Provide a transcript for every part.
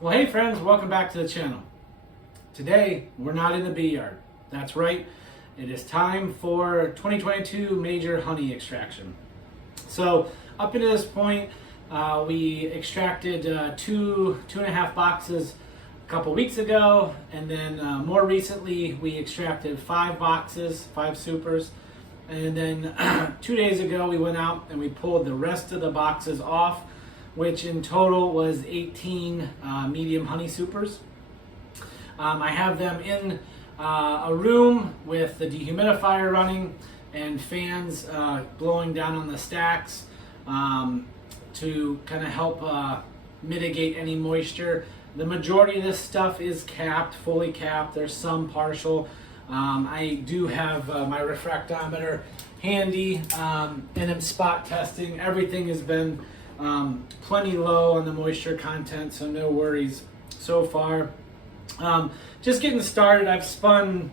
Well, hey friends, welcome back to the channel. Today, we're not in the bee yard. That's right, it is time for 2022 major honey extraction. So, up until this point, we extracted two and a half boxes a couple weeks ago, and then more recently, we extracted 5 boxes, 5 supers, and then 2 days ago, we went out and we pulled the rest of the boxes off, which in total was 18 medium honey supers. I have them in a room with the dehumidifier running and fans blowing down on the stacks to kind of help mitigate any moisture. The majority of this stuff is capped, fully capped. There's some partial. I do have my refractometer handy and I'm spot testing. Everything has been plenty low on the moisture content, so no worries so far. Just getting started. I've spun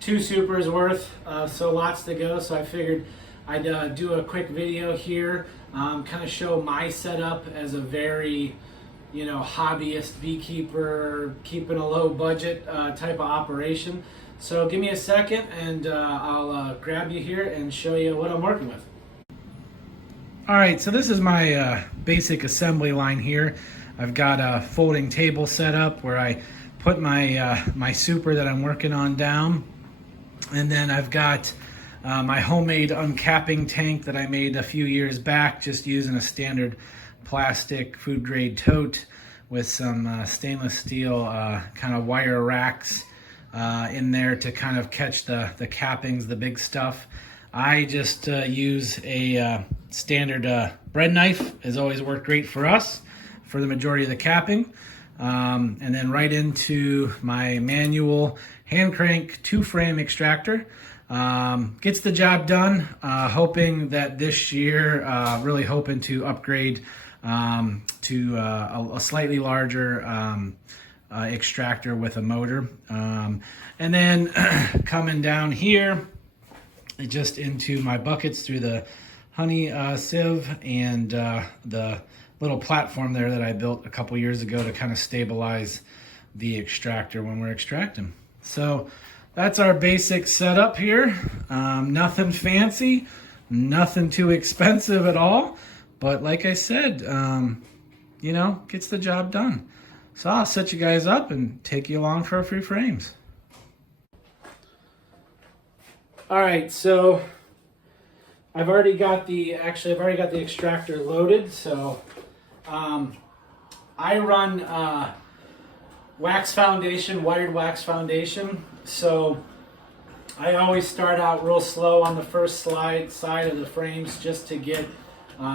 2 supers worth, so lots to go. So I figured I'd do a quick video here, kind of show my setup as a very, hobbyist beekeeper, keeping a low budget type of operation. So give me a second and I'll grab you here and show you what I'm working with. All right, so this is my basic assembly line here. I've got a folding table set up where I put my super that I'm working on down. And then I've got my homemade uncapping tank that I made a few years back, just using a standard plastic food grade tote with some stainless steel kind of wire racks in there to kind of catch the cappings, the big stuff. I just use a standard bread knife. Has always worked great for us for the majority of the capping. And then right into my manual hand crank 2-frame extractor. Gets the job done. Hoping that this year, really hoping to upgrade to a slightly larger extractor with a motor. And then coming down here, just into my buckets through the honey sieve and the little platform there that I built a couple years ago to kind of stabilize the extractor when we're extracting. So that's our basic setup here. Nothing fancy, nothing too expensive at all, but like I said, gets the job done. So I'll set you guys up and take you along for a few frames. All right, so I've already got the extractor loaded. So I run wax foundation, wired wax foundation. So I always start out real slow on the first side of the frames just to get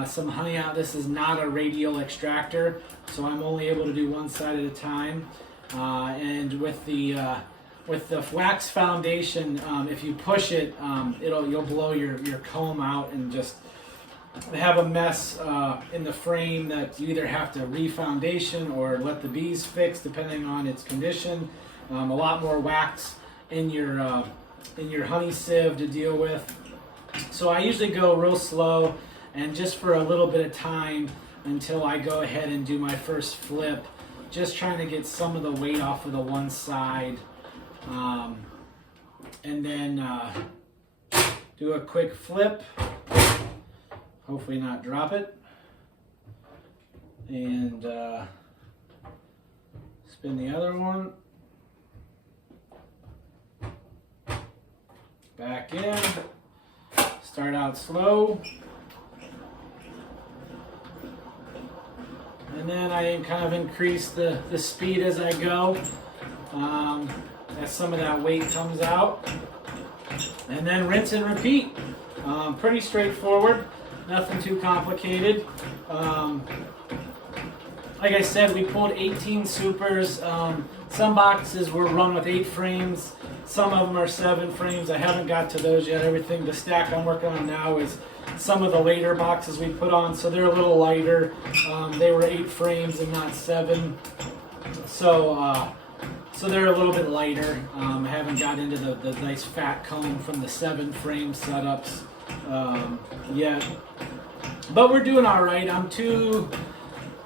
some honey out. This is not a radial extractor, so I'm only able to do one side at a time. And with the wax foundation, if you push it, you'll blow your comb out and just have a mess in the frame that you either have to re-foundation or let the bees fix depending on its condition. A lot more wax in your honey sieve to deal with. So I usually go real slow and just for a little bit of time until I go ahead and do my first flip, just trying to get some of the weight off of the one side. And then do a quick flip, hopefully not drop it, and spin the other one, back in, start out slow, and then I kind of increase the speed as I go. As some of that weight comes out, and then rinse and repeat. Pretty straightforward, nothing too complicated. Like I said, we pulled 18 supers. Some boxes were run with 8 frames, some of them are 7 frames. I haven't got to those yet. Everything, the stack I'm working on now is some of the later boxes we put on, so they're a little lighter. They were 8 frames and not 7, so they're a little bit lighter. I haven't got into the nice fat comb from the 7 frame setups yet. But we're doing all right. I'm two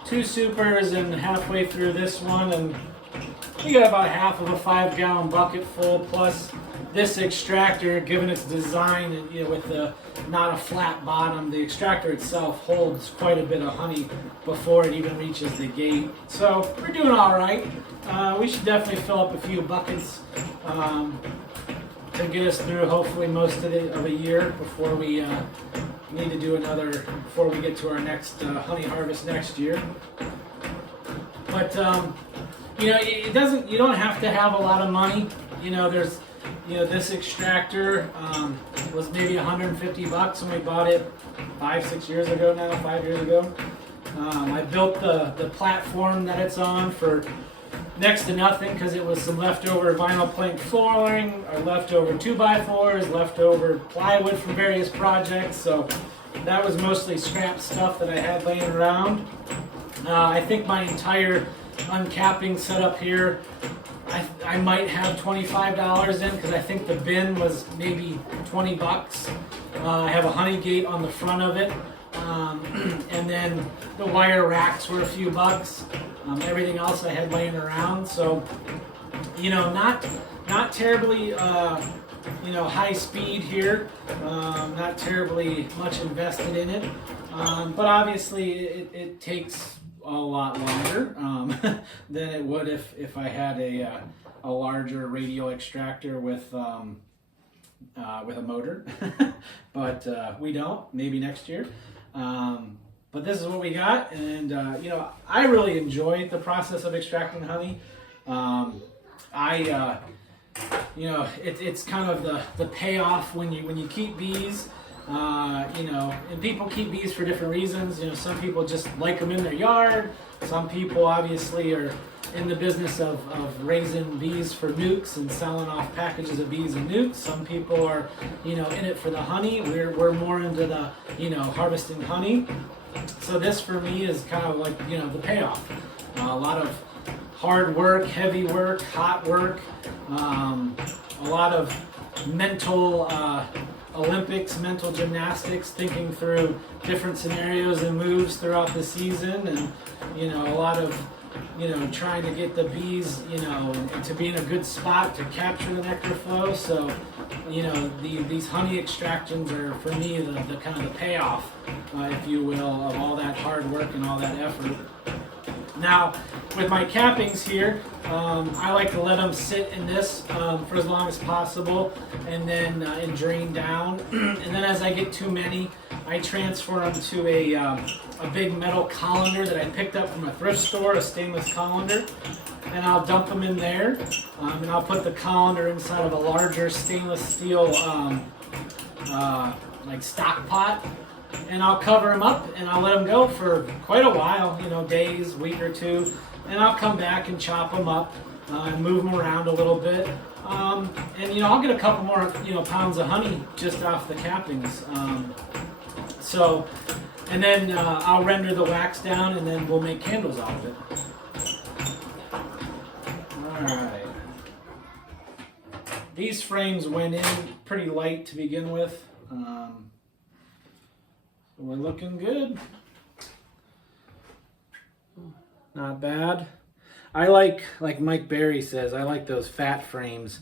2 supers and halfway through this one, and we got about half of a 5-gallon bucket full, plus this extractor, given its design and with the not a flat bottom, the extractor itself holds quite a bit of honey before it even reaches the gate. So we're doing all right. We should definitely fill up a few buckets to get us through hopefully most of a year before we need to do another, before we get to our next honey harvest next year. But it doesn't, you don't have to have a lot of money. There's this extractor was maybe $150 when we bought it 5 years ago now, 5 years ago. I built the platform that it's on for next to nothing because it was some leftover vinyl plank flooring, or leftover 2x4s, leftover plywood from various projects. So that was mostly scrap stuff that I had laying around. I think my entire uncapping setup here, I might have $25 in because I think the bin was maybe $20. I have a honey gate on the front of it, and then the wire racks were a few bucks. Everything else I had laying around, so not terribly high speed here, not terribly much invested in it, but obviously it takes a lot longer than it would if I had a larger radial extractor with a motor. But we don't. Maybe next year. But this is what we got, and I really enjoy the process of extracting honey. It's kind of the payoff when you keep bees. And people keep bees for different reasons. Some people just like them in their yard. Some people obviously are in the business of raising bees for nukes and selling off packages of bees and nukes. Some people are, in it for the honey. We're more into the, harvesting honey. So this for me is kind of like, the payoff. A lot of hard work, heavy work, hot work, a lot of mental Olympics, mental gymnastics, thinking through different scenarios and moves throughout the season, and a lot of trying to get the bees and to be in a good spot to capture the nectar flow. So these honey extractions are for me the kind of the payoff, if you will, of all that hard work and all that effort. Now, with my cappings here, I like to let them sit in this for as long as possible, and then and drain down. And then as I get too many, I transfer them to a big metal colander that I picked up from a thrift store, a stainless colander, and I'll dump them in there. And I'll put the colander inside of a larger stainless steel like stock pot. And I'll cover them up and I'll let them go for quite a while, days, week or two, and I'll come back and chop them up and move them around a little bit. And I'll get a couple more, pounds of honey just off the cappings. And then I'll render the wax down, and then we'll make candles out of it. All right. These frames went in pretty light to begin with. We're looking good. Not bad. I like Mike Berry says, I like those fat frames,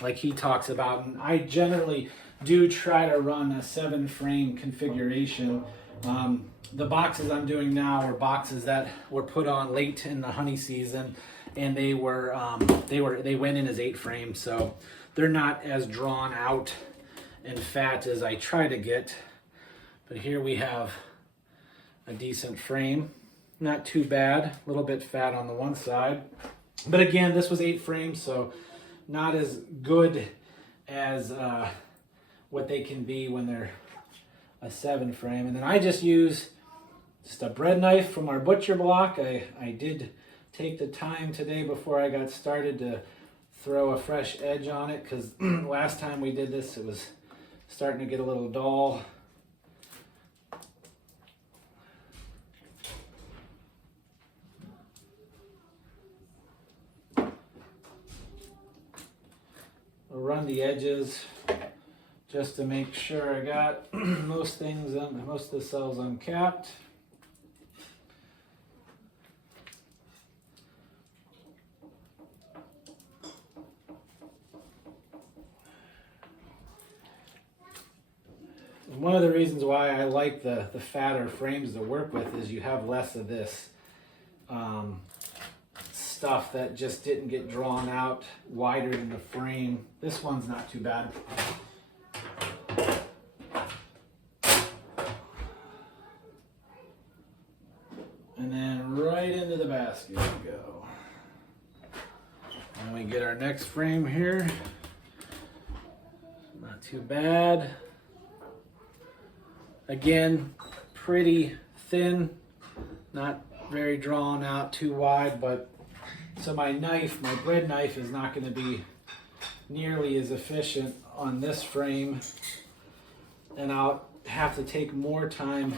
like he talks about. And I generally do try to run a 7-frame configuration. The boxes I'm doing now are boxes that were put on late in the honey season, and they went in as 8 frames, so they're not as drawn out and fat as I try to get. But here we have a decent frame, not too bad, a little bit fat on the one side. But again, this was 8 frames, so not as good as what they can be when they're a 7 frame. And then I just use a bread knife from our butcher block. I did take the time today before I got started to throw a fresh edge on it, because last time we did this, it was starting to get a little dull. I'll run the edges just to make sure I got most of the cells uncapped. one of the reasons why I like the fatter frames to work with is you have less of this stuff that just didn't get drawn out wider than the frame. This one's not too bad. And then right into the basket we go. And we get our next frame here. Not too bad. Again, pretty thin, not very drawn out too wide, but so my bread knife is not going to be nearly as efficient on this frame, and I'll have to take more time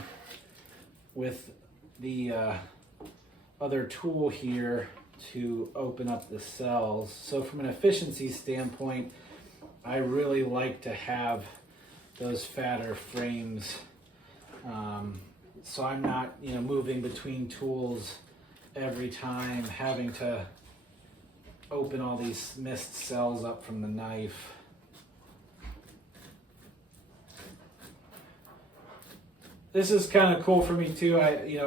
with the other tool here to open up the cells. So from an efficiency standpoint, I really like to have those fatter frames, so I'm not moving between tools every time, having to open all these missed cells up from the knife. This is kind of cool for me too.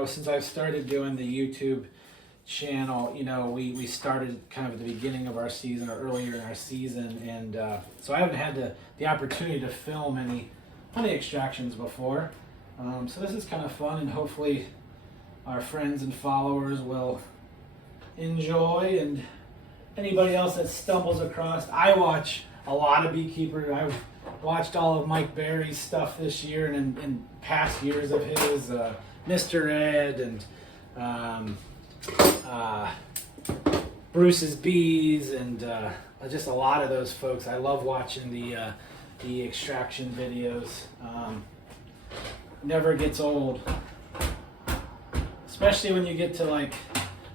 Since I've started doing the YouTube channel, we started kind of at the beginning of our season or earlier in our season, and so I haven't had the opportunity to film any honey extractions before. So this is kind of fun, and hopefully our friends and followers will enjoy, and anybody else that stumbles across. I watch a lot of Beekeeper. I've watched all of Mike Berry's stuff this year and in past years of his, Mr. Ed and Bruce's Bees, and just a lot of those folks. I love watching the extraction videos. Never gets old, especially when you get to like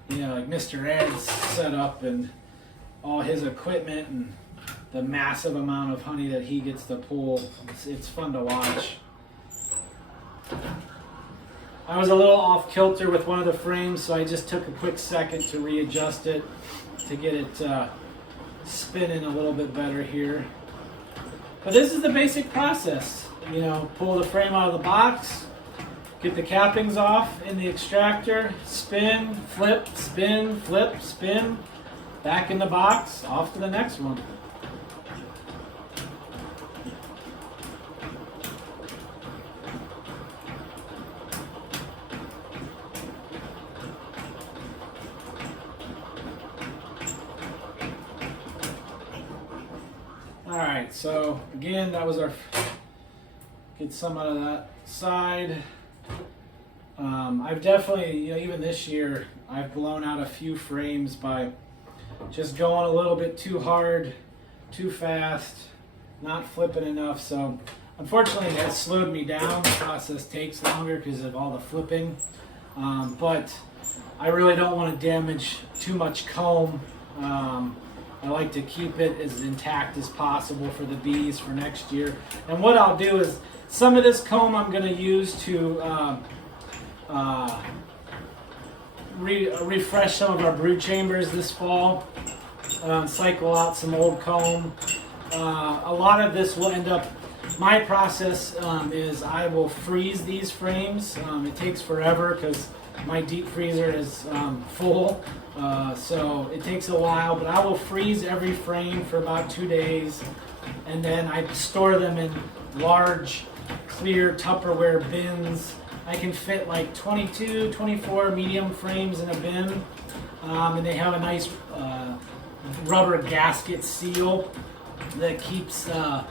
Mr. Ed's setup and all his equipment and the massive amount of honey that he gets to pull. It's fun to watch. I was a little off kilter with one of the frames, so I just took a quick second to readjust it to get it spinning a little bit better here. But this is the basic process. Pull the frame out of the box, get the cappings off in the extractor, spin, flip, spin, flip, spin, back in the box, off to the next one. All right, so again, that was our, get some out of that side. I've definitely, even this year, I've blown out a few frames by just going a little bit too hard, too fast, not flipping enough. So unfortunately, that slowed me down. The process takes longer because of all the flipping. But I really don't want to damage too much comb. I like to keep it as intact as possible for the bees for next year. And what I'll do is some of this comb I'm going to use to refresh some of our brood chambers this fall, cycle out some old comb. A lot of this will end up, my process is I will freeze these frames. It takes forever because my deep freezer is full, so it takes a while, but I will freeze every frame for about 2 days, and then I store them in large clear Tupperware bins. I can fit like 22, 24 medium frames in a bin, and they have a nice rubber gasket seal that keeps the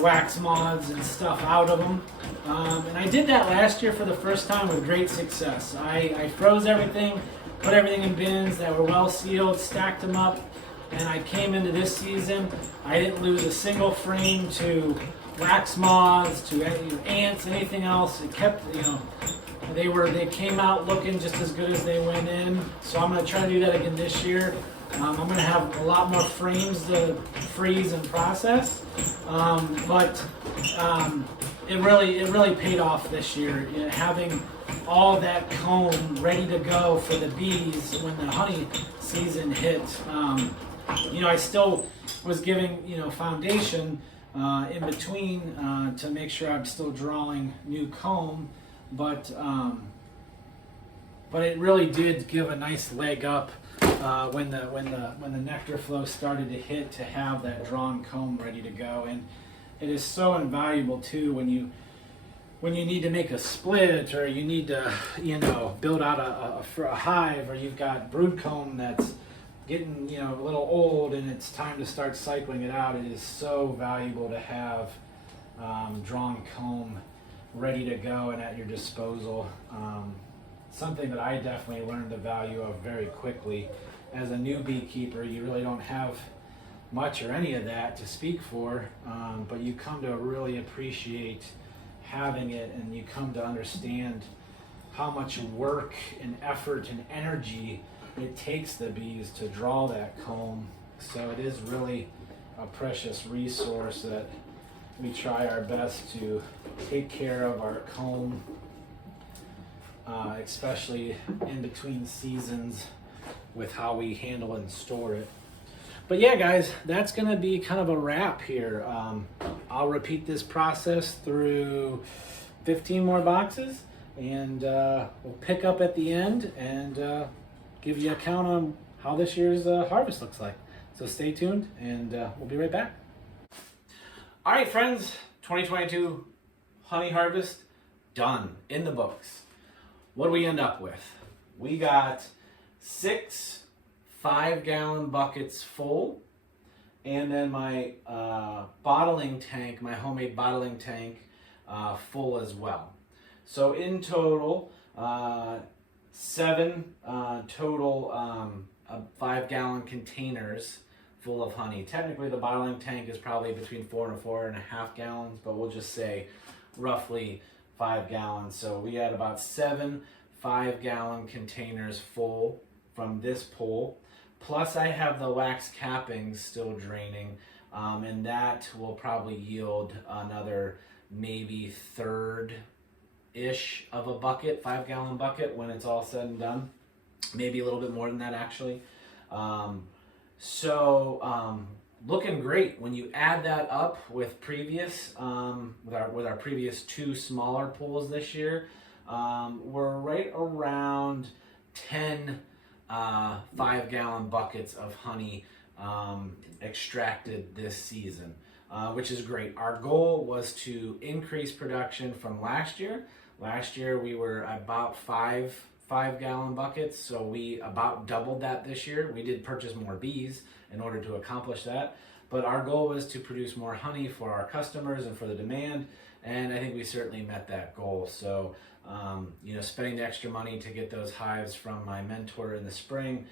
wax moths and stuff out of them. And I did that last year for the first time with great success. I froze everything, put everything in bins that were well sealed, stacked them up, and I came into this season, I didn't lose a single frame to wax moths, to ants, anything else. It kept, they came out looking just as good as they went in. So I'm going to try to do that again this year. I'm going to have a lot more frames to freeze and process, but it really paid off this year. Having all that comb ready to go for the bees when the honey season hit. I still was giving foundation in between to make sure I'm still drawing new comb, but it really did give a nice leg up when the nectar flow started to hit, to have that drawn comb ready to go. And it is so invaluable too when you need to make a split, or you need to build out a hive, or you've got brood comb that's getting a little old and it's time to start cycling it out. It is so valuable to have drawn comb ready to go and at your disposal. Something that I definitely learned the value of very quickly. As a new beekeeper, you really don't have much or any of that to speak for, but you come to really appreciate having it, and you come to understand how much work and effort and energy it takes the bees to draw that comb. So it is really a precious resource that we try our best to take care of our comb, especially in between seasons with how we handle and store it. But yeah, guys, that's going to be kind of a wrap here. I'll repeat this process through 15 more boxes, and we'll pick up at the end and give you a count on how this year's harvest looks like. So stay tuned, and we'll be right back. All right, friends, 2022 honey harvest done, in the books. What do we end up with? We got 6 5-gallon buckets full, and then my bottling tank, my homemade bottling tank, full as well. So in total, 7 total 5-gallon containers full of honey. Technically, the bottling tank is probably between 4 and 4.5 gallons, but we'll just say roughly 5 gallons. So we had about 7 5-gallon containers full from this pool. Plus I have the wax cappings still draining, and that will probably yield another maybe third-ish of a bucket, 5-gallon bucket, when it's all said and done. Maybe a little bit more than that, actually. Looking great. When you add that up with previous, with our previous 2 smaller pools this year, we're right around 10 5-gallon buckets of honey extracted this season, which is great. Our goal was to increase production from last year. Last year we were about 5-gallon buckets, so we about doubled that this year. We did purchase more bees in order to accomplish that, but our goal was to produce more honey for our customers and for the demand, and I think we certainly met that goal. So spending the extra money to get those hives from my mentor in the spring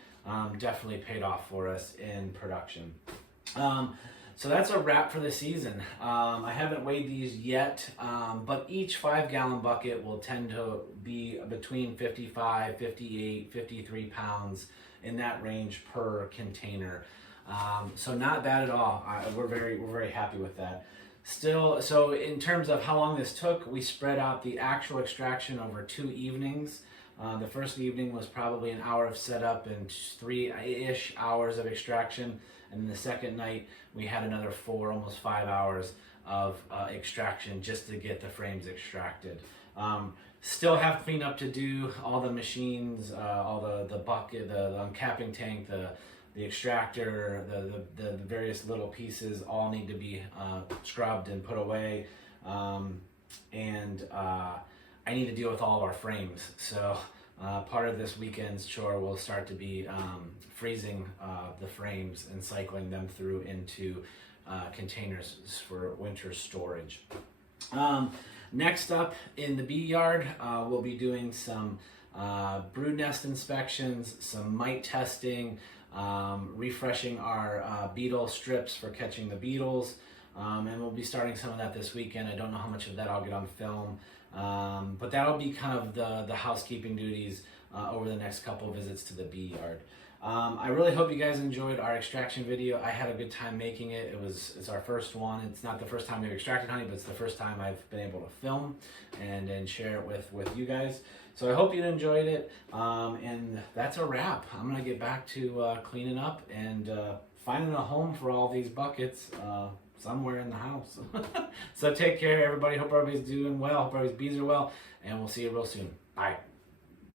definitely paid off for us in production. So that's a wrap for the season. I haven't weighed these yet, but each 5-gallon bucket will tend to be between 55, 58, 53 pounds, in that range per container. So not bad at all. We're very happy with that. Still, so in terms of how long this took, we spread out the actual extraction over 2 evenings. The first evening was probably an hour of setup and 3-ish hours of extraction. And then the second night, we had another 4, almost 5 hours of extraction just to get the frames extracted. Still have cleanup to do, all the machines, all the bucket, the uncapping tank, the extractor, the various little pieces all need to be scrubbed and put away. I need to deal with all of our frames. So part of this weekend's chore will start to be freezing the frames and cycling them through into containers for winter storage. Next up in the bee yard, we'll be doing some brood nest inspections, some mite testing, refreshing our beetle strips for catching the beetles, and we'll be starting some of that this weekend. I don't know how much of that I'll get on film, but that'll be kind of the housekeeping duties over the next couple of visits to the bee yard. I really hope you guys enjoyed our extraction video. I had a good time making it. It's our first one. It's not the first time we've extracted honey, but it's the first time I've been able to film and share it with you guys. So I hope you enjoyed it, and that's a wrap. I'm gonna get back to cleaning up and finding a home for all these buckets somewhere in the house. So take care, everybody. Hope everybody's doing well. Hope everybody's bees are well. And we'll see you real soon. Bye.